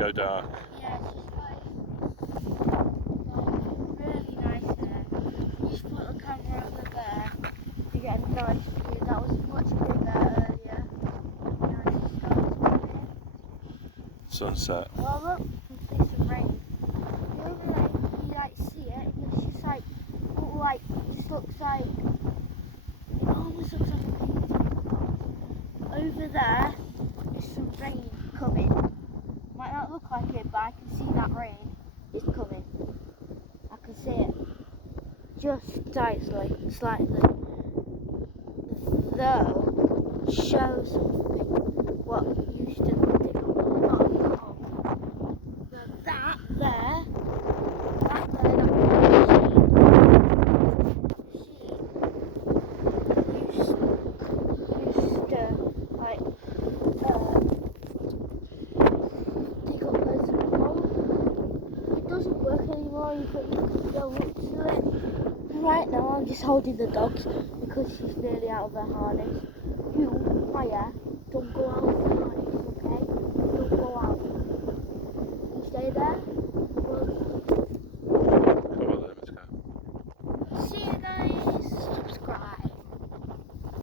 go dark. Yeah, she's like really nice there. Just put the camera over there to get a nice view. That was much bigger earlier. Now she starts coming. Sunset. Well, look, you can see some rain. The other rain, you like see it, it's just like, this looks like, it almost looks like a painting. Over there is some rain coming. Might not look like it, but I can see that rain is coming. I can see it. Just slightly. Though, show something. What used to think that there, used to like dig up loads of coal. It doesn't work anymore. You can go up to it. Right now, I'm just holding the dogs because she's nearly out of her harness. You, Maya, don't go out.